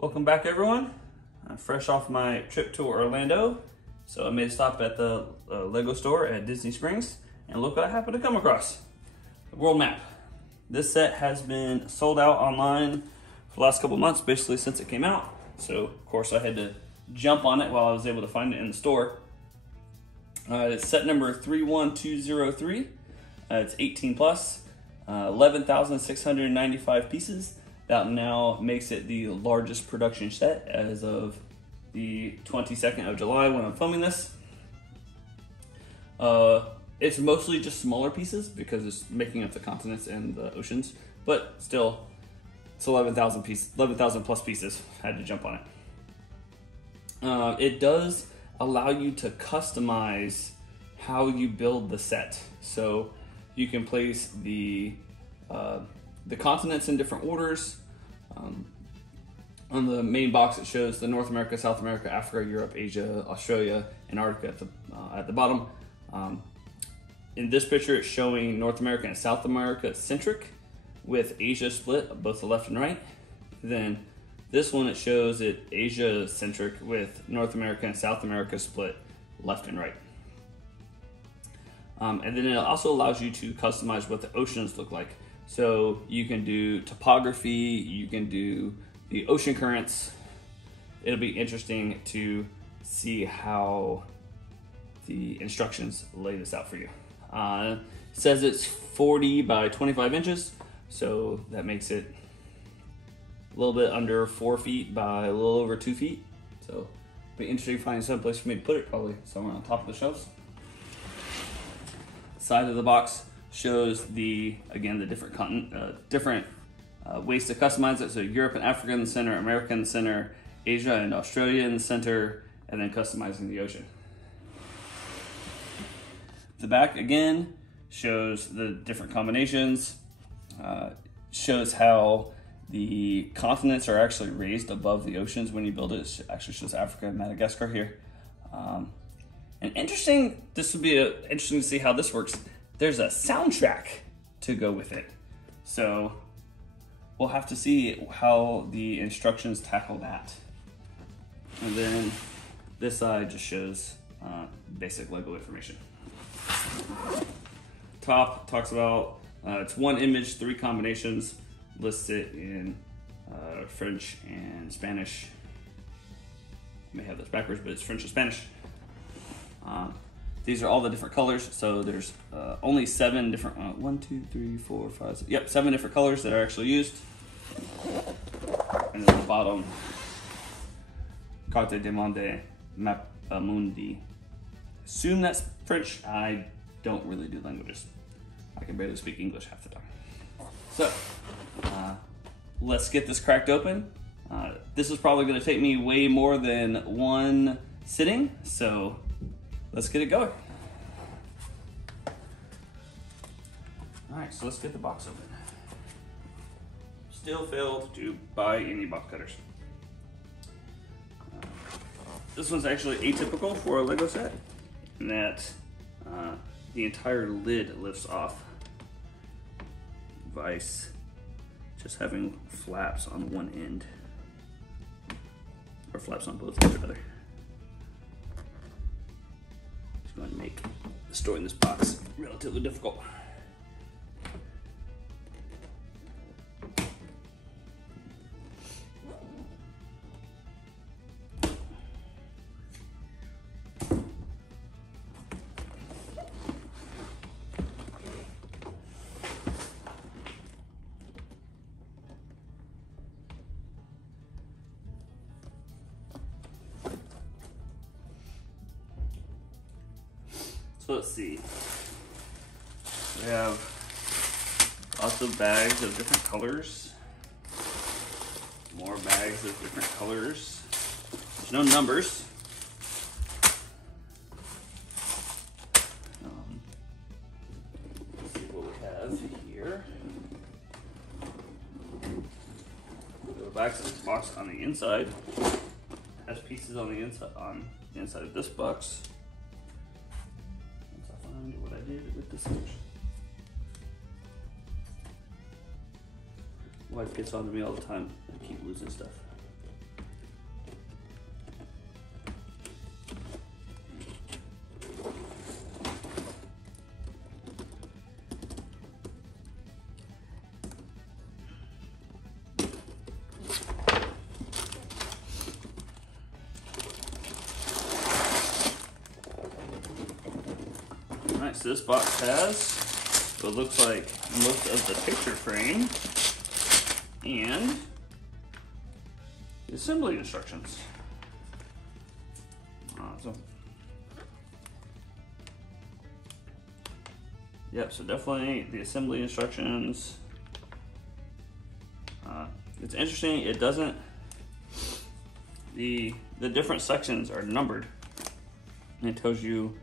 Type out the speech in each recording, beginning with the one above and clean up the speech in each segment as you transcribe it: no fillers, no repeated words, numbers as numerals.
Welcome back, everyone. I'm fresh off my trip to Orlando, so I made a stop at the Lego store at Disney Springs, and look what I happened to come across. The world map. This set has been sold out online for the last couple months, basically since it came out. So, of course, I had to jump on it while I was able to find it in the store. It's set number 31203. It's 18 plus, 11,695 pieces. That now makes it the largest production set as of the 22nd of July when I'm filming this. It's mostly just smaller pieces because it's making up the continents and the oceans, but still, it's 11,000 plus pieces. Had to jump on it. It does allow you to customize how you build the set. So you can place the continents in different orders. On the main box, it shows the North America, South America, Africa, Europe, Asia, Australia, Antarctica at the bottom. In this picture, it's showing North America and South America centric, with Asia split both the left and right. Then this one, it shows it Asia centric with North America and South America split left and right. And then it also allows you to customize what the oceans look like. So you can do topography, you can do the ocean currents. It'll be interesting to see how the instructions lay this out for you. It says it's 40 by 25 inches, so that makes it a little bit under 4 feet by a little over 2 feet. So it'll be interesting to find some place for me to put it, probably somewhere on top of the shelves. Side of the box shows the different ways to customize it. So Europe and Africa in the center, America in the center, Asia and Australia in the center, and then customizing the ocean. The back again shows the different combinations, shows how the continents are actually raised above the oceans when you build it. It actually shows Africa and Madagascar here. And interesting, this would be interesting to see how this works. There's a soundtrack to go with it. So we'll have to see how the instructions tackle that. And then this side just shows basic Lego information. Top talks about, it's one image, 3 combinations, lists it in French and Spanish. I may have this backwards, but it's French and Spanish. These are all the different colors. So there's only 7 different, 1, 2, 3, 4, 5, 6, yep, 7 different colors that are actually used. And then the bottom, Carte du Monde Map Mundi. Assume that's French. I don't really do languages. I can barely speak English half the time. So let's get this cracked open. This is probably going to take me way more than one sitting, so let's get it going. All right, so let's get the box open. Still failed to buy any box cutters. This one's actually atypical for a Lego set in that the entire lid lifts off, vice just having flaps on one end, or flaps on both ends rather. It's going to make storing this box relatively difficult. So let's see. We have lots of bags of different colors. More bags of different colors. There's no numbers. Let's see what we have here. The back of this box on the inside has pieces on the inside of this box. What I did with this section. Wife gets on to me all the time. I keep losing stuff. Next, this box has what looks like most of the picture frame and the assembly instructions. So definitely the assembly instructions. It's interesting, it doesn't, the different sections are numbered, and it tells you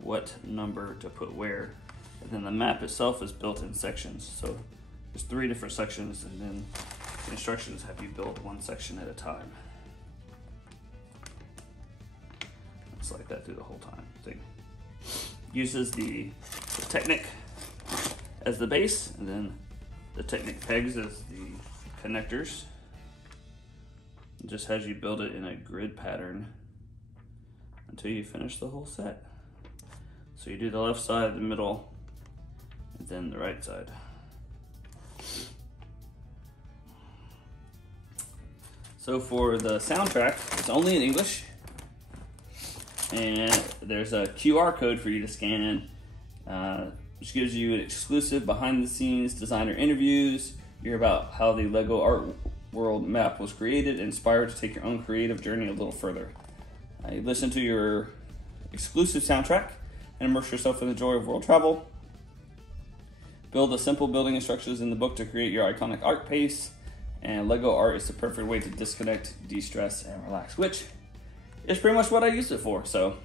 what number to put where. And then the map itself is built in sections. So there's 3 different sections, and then the instructions have you build one section at a time. It's like that through the whole time thing. Uses the Technic as the base, and then the Technic pegs as the connectors. It just has you build it in a grid pattern until you finish the whole set. So you do the left side, the middle, and then the right side. So for the soundtrack, it's only in English, and there's a QR code for you to scan, which gives you an exclusive behind-the-scenes designer interviews. You hear about how the LEGO Art World map was created, inspired to take your own creative journey a little further. You listen to your exclusive soundtrack and immerse yourself in the joy of world travel. Build the simple building instructions in the book to create your iconic art pace. And LEGO art is the perfect way to disconnect, de-stress, and relax, which is pretty much what I used it for. So,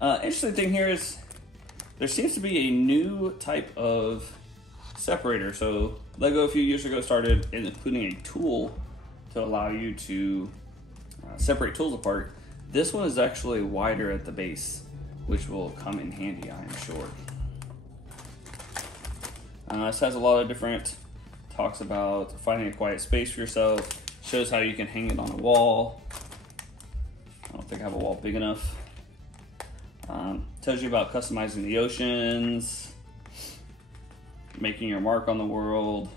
interesting thing here is there seems to be a new type of separator. So LEGO a few years ago started including a tool to allow you to separate tools apart. This one is actually wider at the base, which will come in handy, I am sure. This has a lot of different talks about finding a quiet space for yourself, shows how you can hang it on a wall. I don't think I have a wall big enough. Tells you about customizing the oceans, making your mark on the world,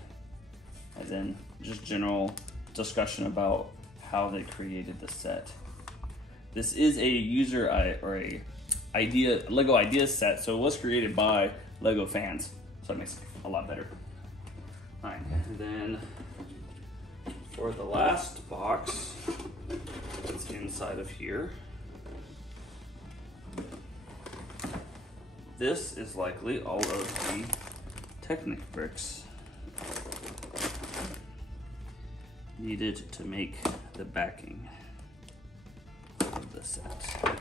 and then just general discussion about how they created the set. This is a user or a LEGO Ideas set, so it was created by LEGO fans, so it makes it a lot better. All right, and then for the last box, it's inside of here. This is likely all of the Technic bricks needed to make the backing of the set.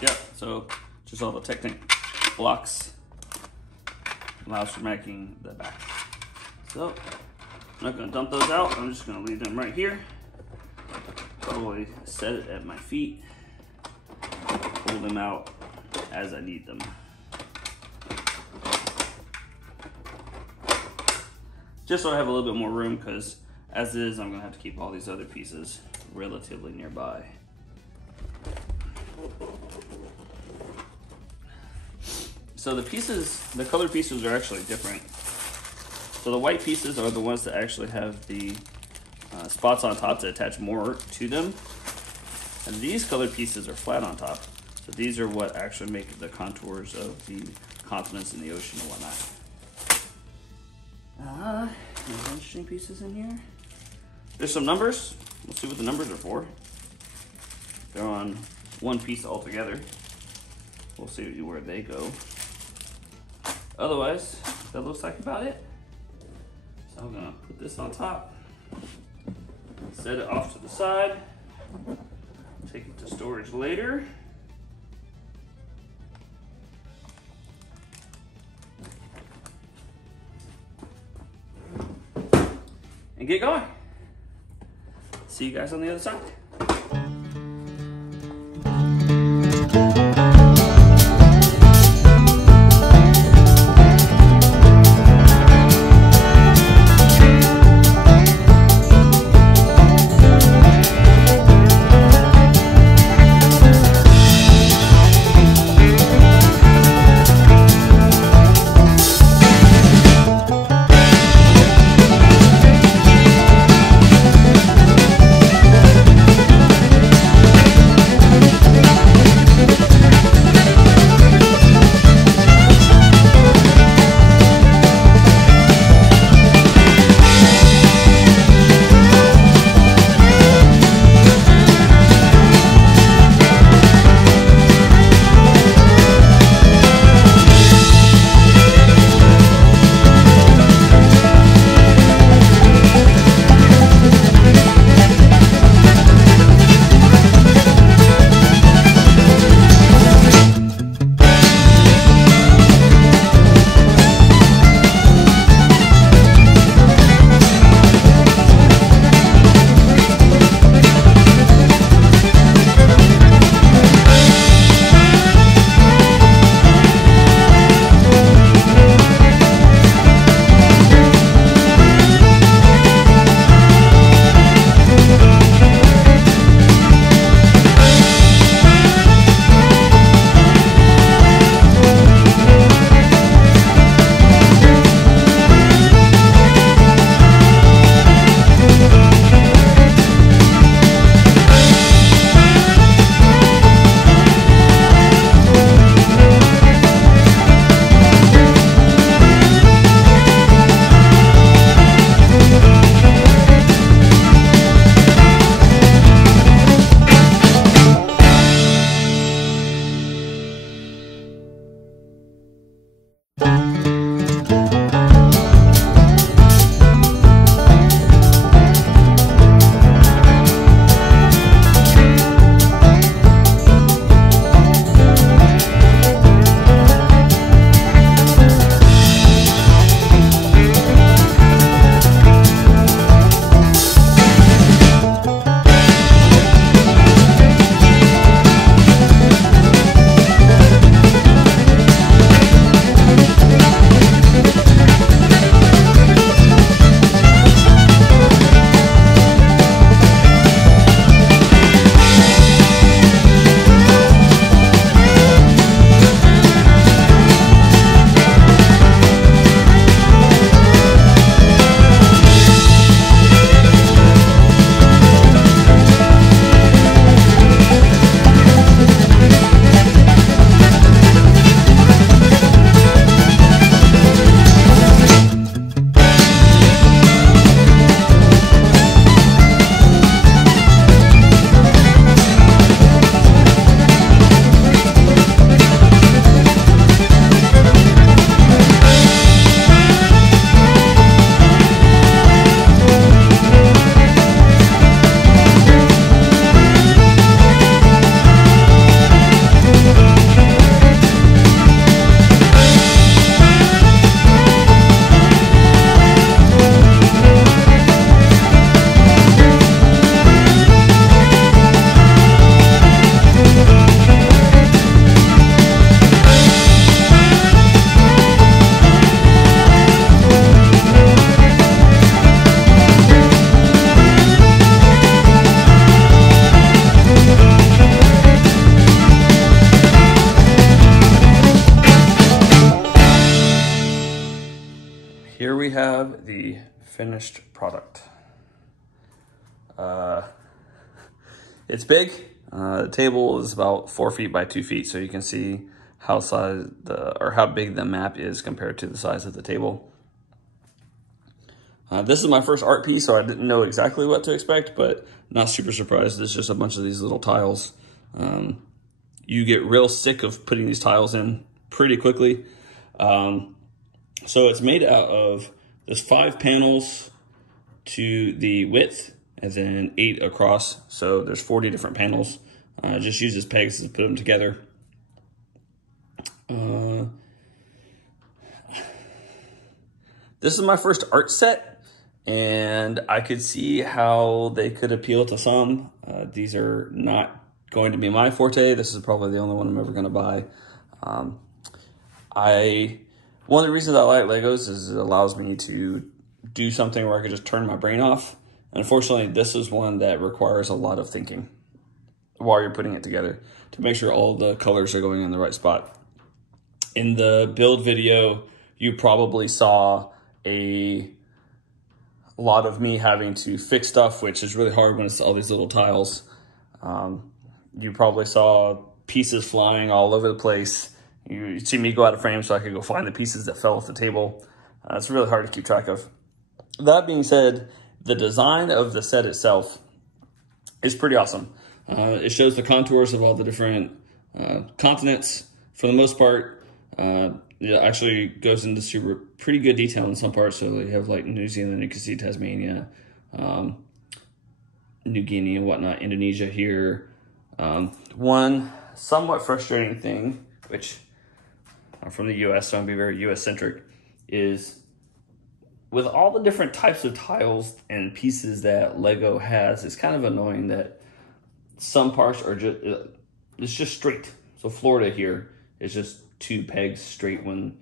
Yeah, so just all the Technic blocks allows for making the back. So I'm not gonna dump those out, I'm just gonna leave them right here. Probably set it at my feet, pull them out as I need them. Just so I have a little bit more room, because as is, I'm gonna have to keep all these other pieces relatively nearby. So the pieces, the colored pieces are actually different. So the white pieces are the ones that actually have the spots on top to attach more to them. And these colored pieces are flat on top. So these are what actually make the contours of the continents in the ocean and whatnot. There's interesting pieces in here. There's some numbers. We'll see what the numbers are for. They're on one piece altogether. We'll see where they go. Otherwise, that looks like about it. So I'm gonna put this on top, set it off to the side, take it to storage later. And get going. See you guys on the other side. we have the finished product. It's big. The table is about 4 feet by 2 feet, so you can see how how big the map is compared to the size of the table. This is my first art piece, so I didn't know exactly what to expect, but not super surprised. It's just a bunch of these little tiles. You get real sick of putting these tiles in pretty quickly. So it's made out of, there's 5 panels to the width, and then 8 across. So there's 40 different panels. Just uses pegs to put them together. This is my first art set, and I could see how they could appeal to some. These are not going to be my forte. This is probably the only one I'm ever going to buy. One of the reasons I like Legos is it allows me to do something where I could just turn my brain off. Unfortunately, this is one that requires a lot of thinking while you're putting it together to make sure all the colors are going in the right spot. In the build video, you probably saw a lot of me having to fix stuff, which is really hard when it's all these little tiles. You probably saw pieces flying all over the place. You see me go out of frame so I could go find the pieces that fell off the table. It's really hard to keep track of. That being said, the design of the set itself is pretty awesome. It shows the contours of all the different continents for the most part. It actually goes into pretty good detail in some parts. So you have like New Zealand, you can see Tasmania, New Guinea and whatnot, Indonesia here. One somewhat frustrating thing, which I'm from the US, so I'm being very US centric, is with all the different types of tiles and pieces that Lego has, it's kind of annoying that some parts are just, it's just straight. So Florida here is just 2 pegs straight, when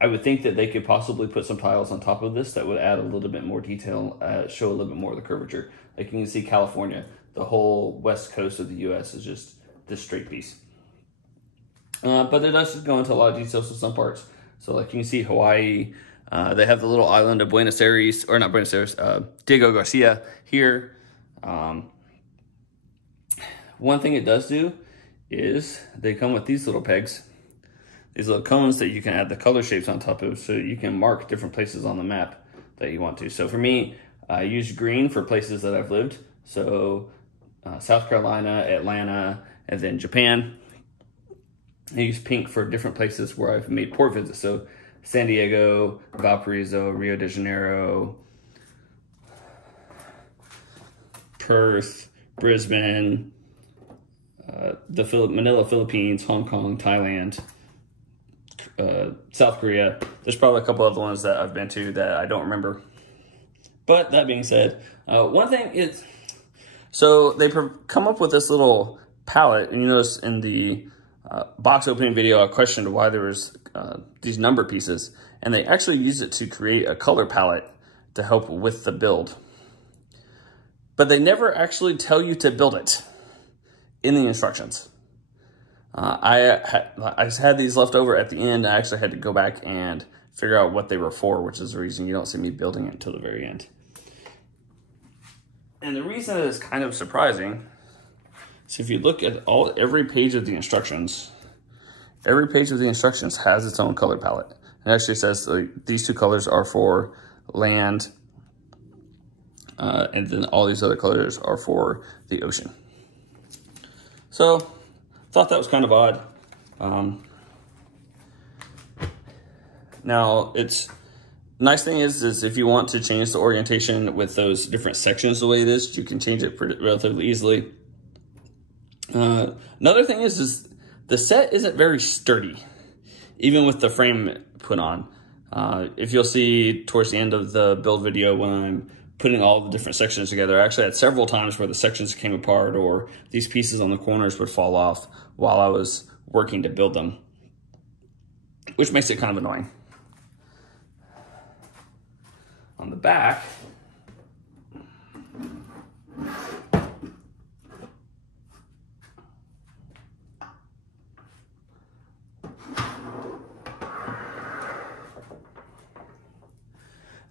I would think that they could possibly put some tiles on top of this that would add a little bit more detail, show a little bit more of the curvature. Like you can see California, the whole west coast of the US is just this straight piece. But it does go into a lot of details with some parts. So like you can see Hawaii, they have the little island of Buenos Aires, or not Buenos Aires, Diego Garcia here. One thing it does do is they come with these little pegs, these little cones that you can add the color shapes on top of, so you can mark different places on the map that you want to. So for me, I use green for places that I've lived. So South Carolina, Atlanta, and then Japan. I use pink for different places where I've made port visits. So San Diego, Valparaiso, Rio de Janeiro, Perth, Brisbane, Manila, Philippines, Hong Kong, Thailand, South Korea. There's probably a couple other ones that I've been to that I don't remember. But that being said, one thing is, so they come up with this little palette, and you notice in the box opening video, I questioned why there was these number pieces, and they actually use it to create a color palette to help with the build. But they never actually tell you to build it in the instructions. I had these left over at the end. I actually had to go back and figure out what they were for, which is the reason you don't see me building it until the very end. And the reason it is kind of surprising, so if you look at every page of the instructions, every page of the instructions has its own color palette. It actually says these 2 colors are for land, and then all these other colors are for the ocean. So, thought that was kind of odd. Now, nice thing is if you want to change the orientation with those different sections the way it is, you can change it relatively easily. Another thing is the set isn't very sturdy, even with the frame put on. If you'll see towards the end of the build video when I'm putting all the different sections together, I actually had several times where the sections came apart or these pieces on the corners would fall off while I was working to build them, which makes it kind of annoying. On the back,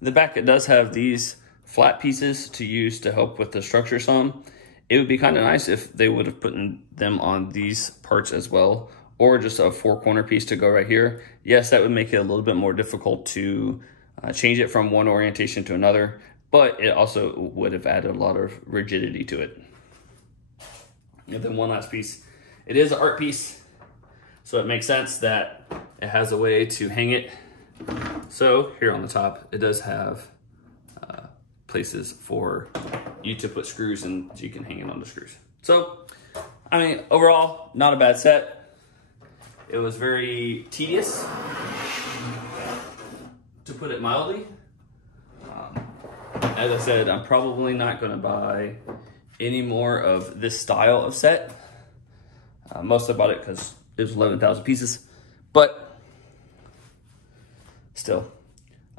In the back, it does have these flat pieces to use to help with the structure some. It would be kind of nice if they would have put them on these parts as well, or just a 4-corner piece to go right here. Yes, that would make it a little bit more difficult to change it from one orientation to another, but it also would have added a lot of rigidity to it. And then one last piece. It is an art piece, so it makes sense that it has a way to hang it. So here on the top, it does have places for you to put screws and so you can hang it on the screws. So, I mean, overall, not a bad set. It was very tedious, to put it mildly. As I said, I'm probably not gonna buy any more of this style of set. Mostly bought it because it was 11,000 pieces, but still.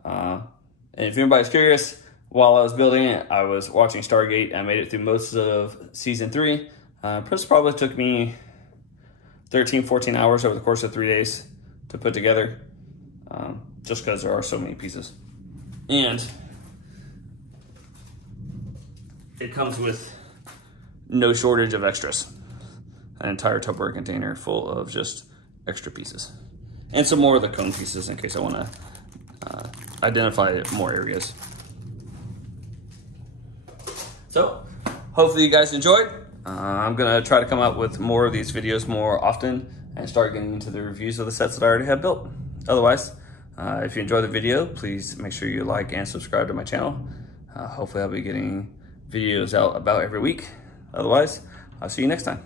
And if anybody's curious, while I was building it, I was watching Stargate. I made it through most of season 3. This probably took me 13, 14 hours over the course of 3 days to put together, just because there are so many pieces. And it comes with no shortage of extras. An entire Tupperware container full of just extra pieces. And some more of the cone pieces in case I want to identify more areas. So, hopefully you guys enjoyed. I'm gonna try to come out with more of these videos more often and start getting into the reviews of the sets that I already have built. Otherwise, if you enjoyed the video, please make sure you like and subscribe to my channel. Hopefully I'll be getting videos out about every week. Otherwise, I'll see you next time.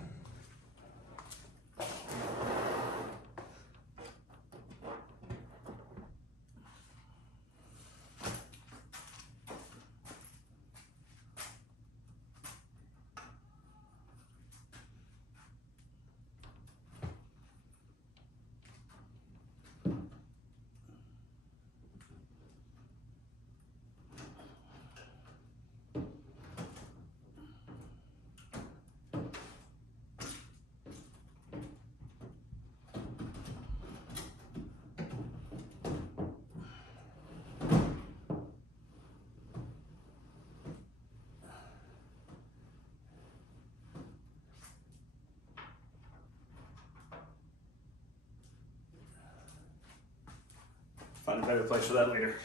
Find a better place for that later.